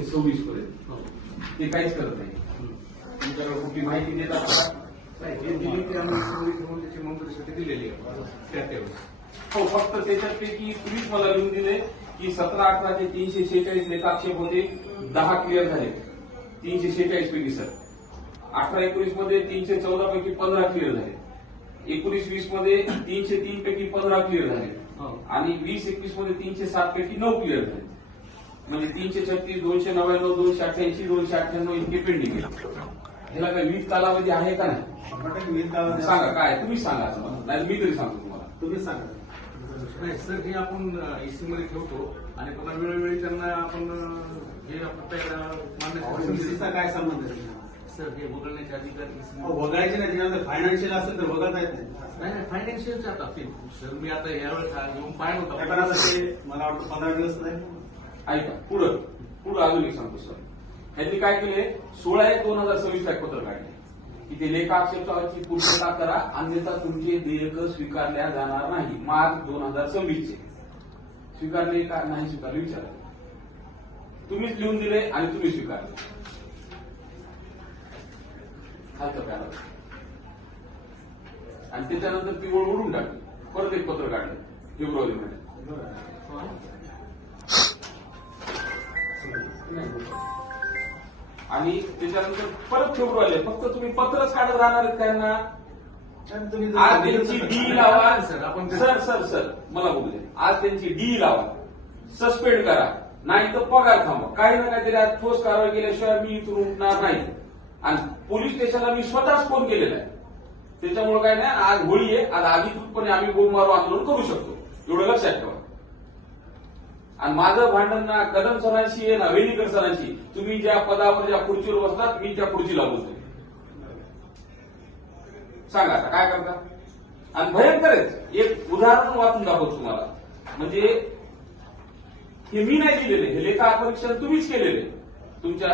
ते 26 पर्यंत ते काहीच करत नाही. तुमच्याकडे कुठली माहिती देतात का? नाही, जे दिली ते आम्ही सगळी घेऊन त्याची मंजुरीसाठी दिलेली आहे त्यावेळेस. हो, फक्त त्याच्यापैकी तुम्हीच मला लिहून दिले की 17-18 चे 346 लेखाक्षेप होते, 10 क्लिअर झाले 346 पैकी सर. 18-19 मध्ये 314 पैकी 15 क्लिअर झाले, 19-20 मध्ये 303 पैकी 15 क्लिअर झाले आणि 20-21 मध्ये 307 पैकी 9 क्लिअर झाले. म्हणजे 336, 299, 288, 298 इतके पेंडिंग आहे. ह्याला काय वीज कालावधी आहे का नाही? सांगा काय, तुम्हीच सांगा असं मला, नाही मी तरी सांगतो तुम्हाला. तुम्हीच सांगा. नाही सर, हे आपण एसी मध्ये ठेवतो आणि पुन्हा वेळोवेळी त्यांना आपण हे आपण पहिला मान्य काय संबंध आहे सर? हे वगळण्याचे अधिकार वगळायचे नाही, फायनान्शियल असेल तर वगळता येत नाही. फायनान्शियलचे आता सर मी आता यावेळेस येऊन पाहिलं होतं. मला वाटतं 15 दिवस नाही. ऐका पुढं अजून एक सांगतो सर. ह्यांनी काय केले, 16/1/2026 पत्र काढले की ते लेखाक्षेपाची पूर्तता करा, अन्यथा तुमचे देयक स्वीकारल्या जाणार नाही. मार्च 2026 स्वीकारले का नाही स्वीकारले विचारा. तुम्हीच लिहून दिले आणि तुम्ही स्वीकारले. हलकं प्याला आणि त्याच्यानंतर ती ओळ उडून टाकली. परत एक पत्र काढलं फेब्रुवारीमध्ये. आणि त्याच्यानंतर परत फेब्रुवारी फक्त तुम्ही पत्रच काढत राहणार आहेत त्यांना. आज त्यांची डी लावा सर मला बोलले, आज त्यांची डी लावा, सस्पेंड करा, नाही तर पगार थांबवा. काही ना काहीतरी आज ठोस कारवाई केल्याशिवाय मी इथून उठणार नाही. आणि पोलीस स्टेशनला मी स्वतःच फोन केलेला आहे. त्याच्यामुळे काय नाही, आज होळी आहे, आज अधिकृतपणे आम्ही बोंब मारू आंदोलन करू शकतो, एवढं लक्षात ठेवा. आणि माझं भांडण ना कदम सरांशी आहे ना वेलीकर सरांशी. तुम्ही ज्या पदावर ज्या खुर्चीवर बसलात मी त्या खुर्चीला बोलतो. सांगा आता काय करता. आणि भयंकर एक उदाहरण वाचून दाखवतो तुम्हाला. म्हणजे हे मी नाही दिलेले, हे लेखा परीक्षण तुम्हीच केलेले तुमच्या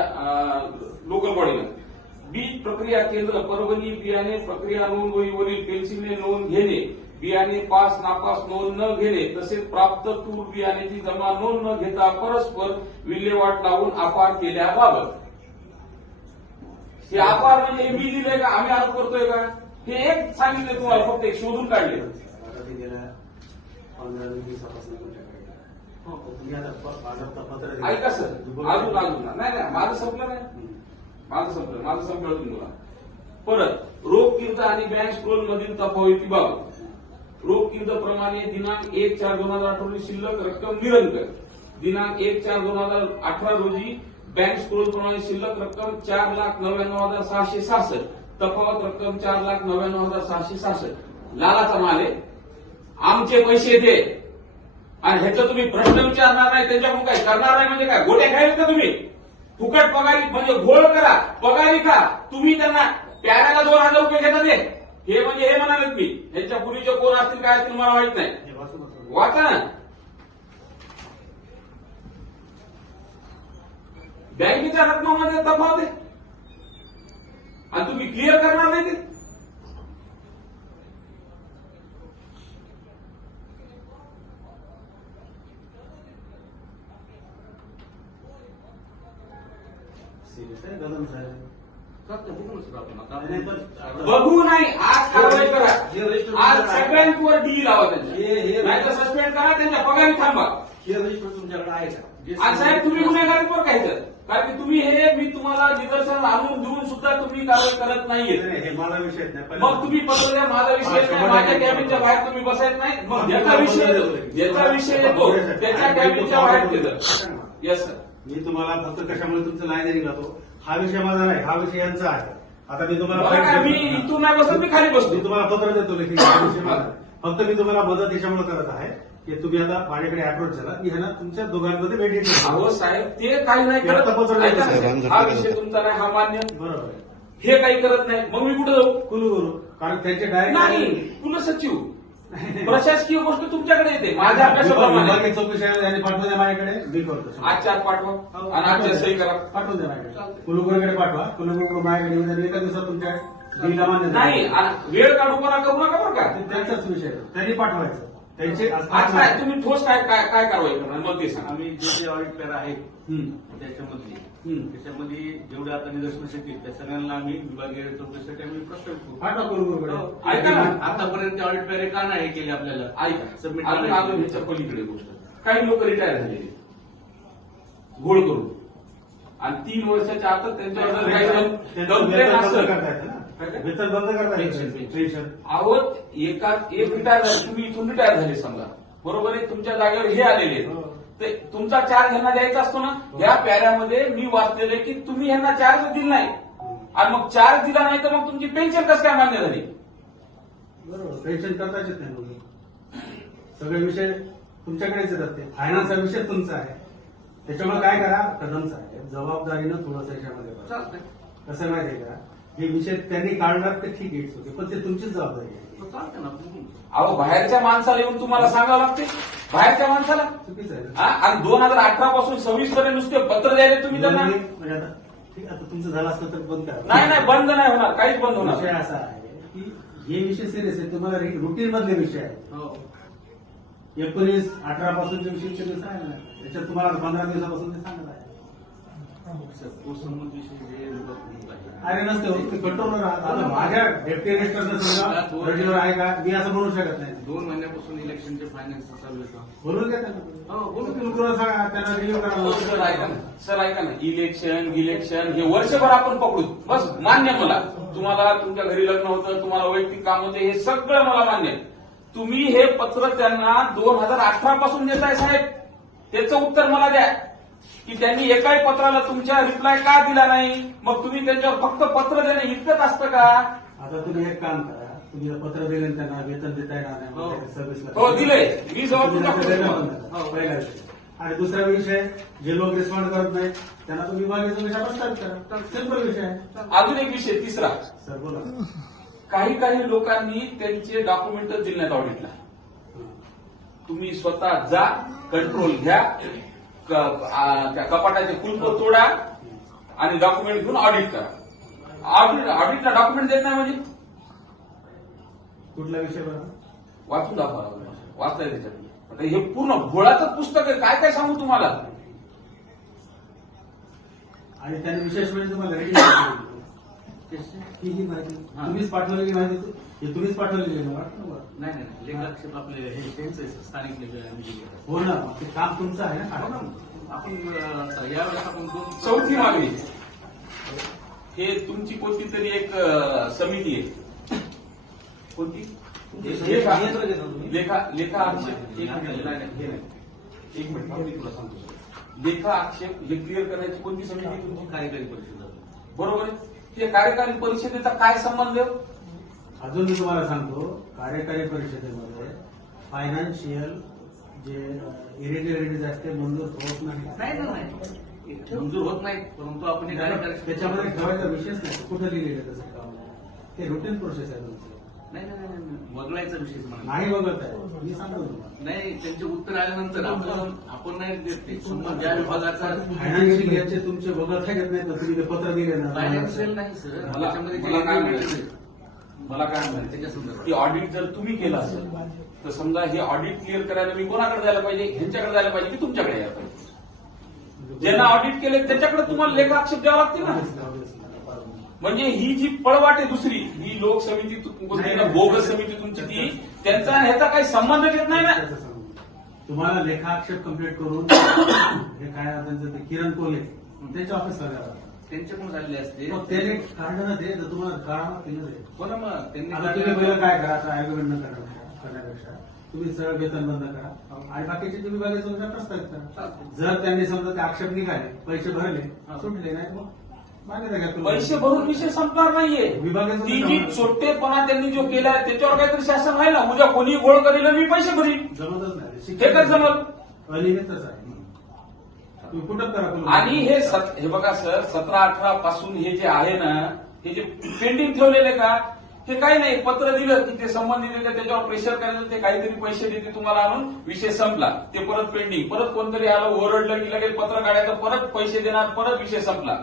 लोकल बॉडीनं. बीज प्रक्रिया केंद्र परभणी बियाणे प्रक्रिया नोंद वहीवरील पेन्सिलने नोंद घेणे, बियाणे पास नापास नोंद न घेणे, तसेच प्राप्त तूर बियाण्याची जमा नोंद न घेता परस्पर विल्हेवाट लावून अपार केल्याबाबत. हे अपार म्हणजे मी दिलंय का, आम्ही आरोप करतोय का, हे एक सांगितले तुम्हाला, फक्त एक शोधून काढले. ऐका सर, अजून नाही माझं संपलं नाही, माझं संपलं तुम्हाला. परत रोख किर्द आणि बँक स्क्रोल मधील तफावतीबाबत. रोख किर्द प्रमाणे दिनांक 1/4/2018 रोजी शिल्लक रक्कम निरंतर, दिनांक 1/4/2018 रोजी बँक स्क्रोल प्रमाणे शिल्लक रक्कम 4,99,666, तफावत रक्कम 4,99,666. लालाचा माल आहे, आमचे पैसे दे आणि ह्याचा तुम्ही प्रश्न विचारणार नाही, त्यांच्याकडून काय करणार नाही. म्हणजे काय गोट्या खायला का तुम्ही? फुकट पगारी म्हणजे घोळ करा, पगारी का तुम्ही त्यांना प्याऱ्याला 2,000 रुपये घेता ते. हे म्हणजे हे म्हणाले मी, ह्यांच्या पूर्वीचे कोण असतील काय असतील मला माहित नाही. वाचा ना. बँकेच्या रकमामध्ये तफावत आहे आणि तुम्ही क्लिअर करणार नाही ते. बघू नाही, आज कारवाई करा, आज सगळ्यांवर डी लावा, त्यांच्या नाही तर सस्पेंड करा, त्यांच्या पगारी थांबा. तुमच्याकडे आहे का? आणि साहेब तुम्ही गुन्हेगारीवर काय तर, कारण की तुम्ही हे मी तुम्हाला निदर्शन आणून देऊन सुद्धा तुम्ही कारवाई करत नाहीये. माझा विषय नाही. मग तुम्ही पत्र द्या, माझा विषय नाही, माझ्या कॅबिनच्या बाहेर तुम्ही बसायत नाही. मग ज्याचा विषय येतो त्याच्या कॅबिनच्या बाहेर केलं. Yes sir. मी तुम्हाला फक्त कशामुळे तुमचं लाईन नाही जातो, हा विषय माझा नाही, हा विषय यांचा आहे. आता मी तुम्हाला मी इथून नाही बसत, मी खाली बसतो. मी तुम्हाला पत्र देतो लेखी, हा विषय माझा. फक्त मी तुम्हाला मदत याच्यामुळे करत आहे की तुम्ही आता माझ्याकडे अप्रोच झाला, मी ह्यांना तुमच्या दोघांमध्ये भेटेल. अहो साहेब, ते काही नाही करत. हा विषय तुमचा नाही, हा मान्य बरोबर आहे. हे काही करत नाही. मग मी कुठे जाऊ? कुलगुरू, कारण त्यांचे डायरेक्ट नाही, कुलसचिव प्रशासकीय गोष्ट तुमच्याकडे येते. माझ्या अभ्यासाप्रमाणे चौकशी यांनी पाठवून द्या माझ्याकडे, मी करतो. आज 4 पाठवा आणि आज सही करा, पाठवून द्या माझ्याकडे. कुलगुरूकडे पाठवा, कुलगुरू माझ्याकडे येऊन एका दिवसात तुमच्या नाही. वेळ काढूपणा करू नका बरं का. त्यांचाच विषय त्यांनी पाठवायचं. त्यांचे आज काय तुम्ही ठोस काय काय काय कारवाई करणार मग ते सांगा. आम्ही जे ऑडिट पॅरा आहेत हम्म. त्याच्यामध्ये जेवढे आता निदर्शनास येतील त्या सगळ्यांना आम्ही विभागीय चौकशीसाठी आम्ही प्रस्तावित करू. पाठवा करू हो. ऐका ना. आतापर्यंत ऑडिट पॅरे का नाही केले आपल्याला ऐका सबमिट अजून ह्याच्या पलीकडे गोष्ट काही लोक रिटायर झालेले घोळ करून आणि 3 वर्षाच्या आतच त्यांच्यावर जर काही कंप्लेंट असेल वेतन बंद करता पेन्शन. पेन्शन आहोत एक रिटायर झाले तुम्ही इथून रिटायर झाले समजा बरोबर आहे तुमच्या जागेवर हे आलेले आहेत. ते तुमचा चार्ज ह्यांना द्यायचा असतो ना या प्याऱ्यामध्ये मी वाचलेले की तुम्ही ह्यांना चार्ज दिला नाही आणि मग चार्ज दिला नाही तर मग तुमची पेन्शन कसं काय मान्य झाली. बरोबर पेन्शन करताच येत नाही मुली. सगळे विषय तुमच्याकडेच येतात ते फायनान्सचा विषय तुमचा आहे त्याच्यामुळे काय करा कदम साहेब जबाबदारीनं थोडंसं याच्यामध्ये बघा. चालतंय. कसं माहितीये का हे विषय त्यांनी काढणार ते ठीक आहे होते पण ते तुमचीच जबाबदारी आहे चालतंय ना. अहो बाहेरच्या माणसाला येऊन तुम्हाला सांगावं लागते बाहेरच्या माणसाला चुकीचं आहे ना. हा? आणि 2018 पासून 26 पर्यंत नुसते पत्र द्यायला तुम्ही त्यांना म्हणजे आता ठीक आहे आता तुमचं झालं असतं तर बंद करा नाही नाही बंद नाही होणार काहीच बंद विषय होणार असा आहे की हे विषय सिरियस आहे तुम्हाला रुटीन मधले विषय आहेत हो. 19-18 पासूनचे विषय ते सांगा त्याच्यात तुम्हाला 15 दिवसापासून ते सांगत आहे पोस्टमन विषय जे विभाग आहे. अरे नसते होत ते कंट्रोलर राहत आता माझ्या डेप्टी रजिस्टरनं समजा रजिस्टर आहे का मी असं म्हणू शकत नाही 2 महिन्यापासून इलेक्शनचे फायनान्स चालू आहे. बोलून घ्या त्यांना हो, बोलून घ्या. तुम्ही तुला सांगा त्यांना रिव्ह्यू हो, सर करा ऐका ना सर ऐका ना इलेक्शन हे वर्षभर आपण पकडू बस मान्य मला तुम्हाला तुमच्या घरी लग्न होतं तुम्हाला वैयक्तिक काम होते हे सगळं मला मान्य आहे. तुम्ही हे पत्र त्यांना 2018 पासून देताय साहेब त्याचं उत्तर मला द्या की त्यांनी एकाही पत्राला तुमच्या रिप्लाय का दिला नाही मग तुम्ही त्यांच्यावर फक्त पत्र देणं इतकंच असतं का. आता तुम्ही एक काम करा तुम्ही पत्र दिले ना त्यांना वेतन देता येणार हो. नाही सर्व्हिसला हो दिले मी जवळ तुम्ही तुमच्या त्याचं पत्रावर- वेतन बंद करा. पहिला विषय आणि दुसरा विषय जे लोक रिस्पॉन्ड करत नाही त्यांना तुम्ही विभागीय विषय प्रस्तावित करा सिंपल विषय आहे अजून एक विषय तिसरा सर बोला काही लोकांनी त्यांचे डॉक्युमेंट दिले नाहीत ऑडिटला. तुम्ही स्वतः जा कंट्रोल घ्या त्या कपाटाचे कुलप तोडा आणि डॉक्युमेंट घेऊन ऑडिट करा. ऑडिटला डॉक्युमेंट देत नाही म्हणजे कुठला विषय बघा वाचून दाखवा वाचताय त्याच्यात आता हे पूर्ण घोळाचं पुस्तक आहे काय काय सांगू तुम्हाला. आणि त्याने विशेष म्हणजे तुम्हाला रेडी ही जी माहिती तुम्हीच पाठवलेली माहिती हे तुम्हीच पाठवलेली आहे ना वाटतं ना बरं? नाही नाही लेखाक्षेप आपले हे त्यांचं आहे, स्थानिक लेखा. हो ना ते काम तुमचं आहे हो ना ना. आपण यावेळेस आपण 2 चौथी मागणी हे तुमची कोणती तरी एक समिती आहे कोणती लेखा आक्षेप एक मिनिट मी तुला सांगतो लेखा आक्षेप हे क्लिअर करण्याची कोणती समिती आहे तुमची कार्यकारी परिषद बरोबर आहे ते कार्यकारी परिषदेचा काय संबंध आहे. अजून मी तुम्हाला सांगतो कार्यकारी परिषदेमध्ये फायनान्शियल जे इरेग्युलरिटीज असते मंजूर होत नाही नाही ना नाही मंजूर होत नाही परंतु आपण हे कार्यकारी त्याच्यामध्ये ठेवायचा विषयच नाही कुठं लिहिलेलं तसं काम ते रुटीन प्रोसेस आहे तुमचं नाही वगळायचा विषय म्हणा नाही बघत आहे मी सांगतो तुम्हाला नाही त्यांचे उत्तर आल्यानंतर आपण नाही देत ते समोर ज्या विभागाचा फायनान्शियल याचे तुमचे बघत आहे नाही तर तुम्ही ते पत्र दिले ना फायनान्शियल नाही सर मला त्याच्यामध्ये मला काय जे म्हणायचं मला काय म्हणायचं त्याच्या संदर्भात की ऑडिट जर तुम्ही केलं असेल तर समजा हे ऑडिट क्लिअर करायला मी कोणाकडे जायला पाहिजे ह्यांच्याकडे जायला पाहिजे की तुमच्याकडे यायला पाहिजे. ज्यांना ऑडिट केले त्याच्याकडे तुम्हाला लेखाक्षेप द्यावा लागतील ना. म्हणजे ही जी पळवाट आहे दुसरी ही लोक समिती बोगस समिती तुमची ती त्यांचा आणि ह्याचा काही संबंध येत नाही ना. तुम्हाला लेखाक्षेप कम्प्लीट करून हे काय त्यांचं ते किरण कोले त्यांच्या ऑफिसला द्यावं लागतं. त्यांच्याकडून झालेले असते मग त्याने कारण ते जर तुम्हाला कारण केलं ते हो ना मग त्यांनी आता तुम्ही पहिलं काय करा आता आर्ग्युमेंट न करण्यापेक्षा तुम्ही सरळ वेतन बंद करा आणि बाकीचे तुम्ही बघायचं प्रस्तावित करा. जर त्यांनी समजा ते आक्षेप निघाले पैसे भरले सुटले नाही मग मान्यता घ्या तुम्ही. पैसे भरून विषय संपणार नाहीये. विभागाचं ती जी चोट्टेपणा त्यांनी जो केलाय त्याच्यावर काहीतरी शासन व्हायला उद्या कोणी गोळ करेल मी पैसे भरीन जमतच नाही हे काय जमल. अनियमितच आहे तुम्ही कुठं करा आणि हे बघा सर 17-18 पासून हे जे आहे ना हे जे पेंडिंग ठेवलेले का हे काही नाही पत्र दिलं की ते संबंधित येते त्याच्यावर प्रेशर करायचं ते काहीतरी पैसे देते तुम्हाला आणून विषय संपला ते परत पेंडिंग परत कोणतरी आलं ओरडलं की लगेच पत्र काढायचं परत पैसे देणार परत विषय संपला.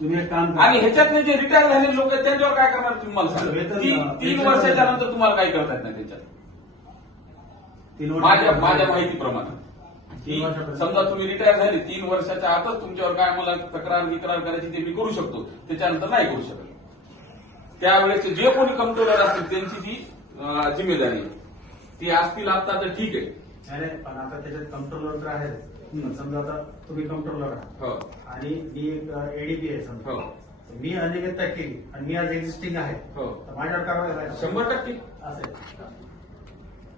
तुम्ही एक काम करा. आणि ह्याच्यातले जे रिटायर झालेले लोक आहेत त्यांच्यावर काय करणार तुम्ही मला सांगा. वेतन- 3 वर्षाच्या नंतर तुम्हाला काही करता येत नाही त्याच्यात 3 वर्ष माझ्या माहितीप्रमाणे की 3 वर्षापर्यंत. समजा तुम्ही रिटायर झाले 3 वर्षाच्या आतच तुमच्यावर काय मला तक्रार करायची ते मी करू शकतो, त्याच्यानंतर नाही करू शकत. त्यावेळेस जे कोणी कंट्रोलर असतील त्यांची ती जिम्मेदारी आहे. ती असतील आता तर ठीक आहे. अरे पण आता त्याच्यात कंट्रोलर तर आहे. समजा आता तुम्ही कंट्रोलर आहात हो आणि मी एक एडीपी आहे समजा, हो मी अनियमितता केली आणि मी आज एक्झिस्टिंग आहे, हो तर माझ्यावर कारवाई व्हायला 100%. असं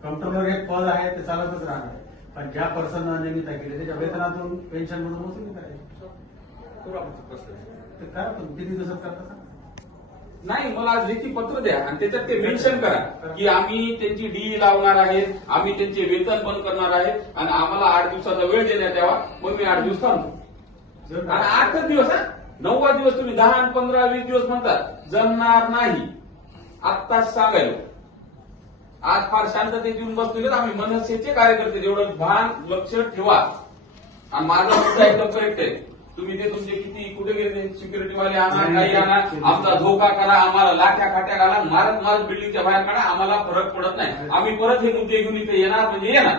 कंट्रोलर हे पद आहे ते चालतच राहणार. पण ज्या पर्सन अनियमितता केली त्याच्या वेतनातून पेन्शन मधून वसुली करायची. करू आपण प्रश्न. ते करा तुम्ही किती दिवसात करता. नाही, मला आज लेखी पत्र द्या आणि त्याच्यात ते मेन्शन करा की आम्ही त्यांची डी लावणार आहेत, आम्ही त्यांचे वेतन बंद करणार आहे आणि आम्हाला 8 दिवसाचा वेळ देण्यात यावा. मग मी 8 दिवस थांबतो. आणि 8च दिवस 9वा दिवस तुम्ही 10 आणि 15 20 दिवस म्हणतात, जमणार नाही. आत्ताच सांगायला आज फार शांततेत येऊन बसलेले आम्ही मनसेचे कार्यकर्ते, जेवढं भान लक्ष ठेवा. आणि माझा मुद्दा एकदम करेक्ट आहे. तुम्ही ते तुमचे किती कुठे गेले सिक्युरिटी वाले आणा, काही आणा, आमचा धोका करा, आम्हाला लाठ्या खाट्या घाला, मारत बिल्डिंगच्या बाहेर काढा, आम्हाला फरक पडत नाही. आम्ही परत हे मुद्दे घेऊन इथे येणार म्हणजे येणार.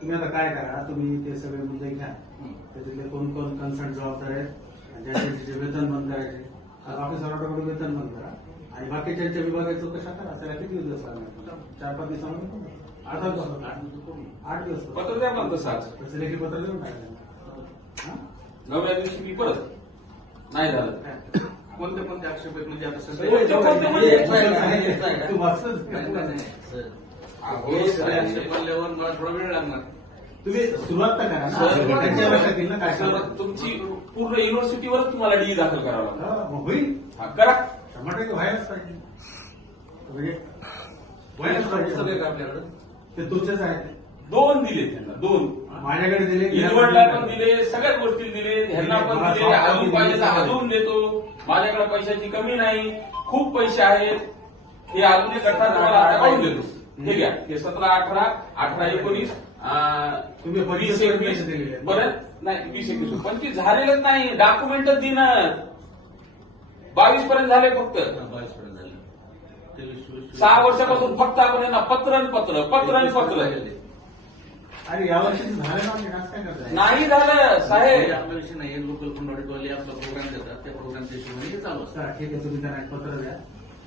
तुम्ही आता काय करा, तुम्ही ते सगळे मुद्दे घ्या, त्याच्यातले कोण कोण कन्सर्न जबाबदार आहेत, ज्यांचे वेतन बंद करायचे ऑफिस ऑर्डरकडून वेतन बंद करा आणि बाकीच्या विभागाची चौकशा करा. त्याला किती दिवस लागणार? 4-5 दिवसामध्ये 8 दिवस पत्र द्या पण तसं आज. तसं लेखी पत्र देऊन टाकलं. 9व्या दिवशी मी परत नाही झालं. कोणते आक्षेप आहेत म्हणजे आता कोणते म्हणजे? तू वाचतोस का? बोलल्यावर मला थोडा वेळ लागणार. तुम्ही सुरुवात तर करा ना. त्यांच्या लक्षात येईल ना काय सर, तुमची पूर्ण युनिव्हर्सिटीवरच तुम्हाला डी दाखल करावं लागतं. होईल. हा, करा. 100% व्हायलाच पाहिजे. म्हणजे व्हायलाच पाहिजे. सगळे का आपल्याकडे ते तुमचेच आहेत. 2 दिले त्यांना, 2. माझ्याकडे दिले, निवडला पण दिले, सगळ्याच गोष्टी दिले, ह्यांना पण दिले, अजून पाहिजे तर अजून देतो. माझ्याकडे पैशाची कमी नाही, खूप पैसे आहेत. हे अजून एक गठ्ठा तुम्हाला आता काढून देतो. हे घ्या, हे 17, 18, 18, 19, तुम्ही 20, 21 दिलेले आहेत. बरं नाही 20, 21, 25 झालेलंच नाही. डॉक्युमेंटच देणार 22 पर्यंत झाले फक्त. 22 पर्यंत झाले. 6 वर्षापासून फक्त आपण यांना पत्र. अरे यावर्षी झालं ना म्हणजे आज काय करताय? नाही झालं साहेब. आपला विषय नाही. लोकल कुंडवाडीवाले आपला प्रोग्राम देतात, त्या प्रोग्रामच्या हिशोबाने हे चालू असतं. चला, ठीक आहे. तुम्ही त्यांना एक पत्र द्या.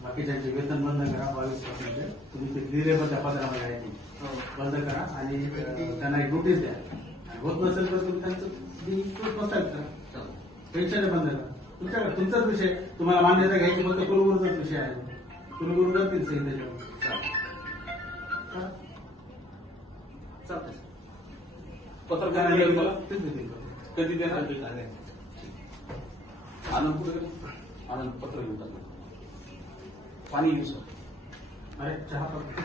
बाकीच्यांचे वेतन बंद करा 22%. तुम्ही ते दिले पण त्या पत्रामध्ये आहे ती बंद करा आणि त्यांना एक नोटीस द्या. आणि होत नसेल तर तुम्ही त्यांचं बसायला करा. चालेल. पेन्शन बंद करा. तुमचाच विषय. तुम्हाला मान्यता घ्यायची फक्त कुलगुरूचाच विषय आहे. कुलगुरू जातील सही त्याच्यावर. चालेल. चालतंय. पत्र त्यांना कधी लेखी देणार? पत्र देतील. कधी देणार? आनंद कुठे गेला? आनंद पत्र घेऊन टाकलं. पाणी घेऊ सर. अरे चहा पत्र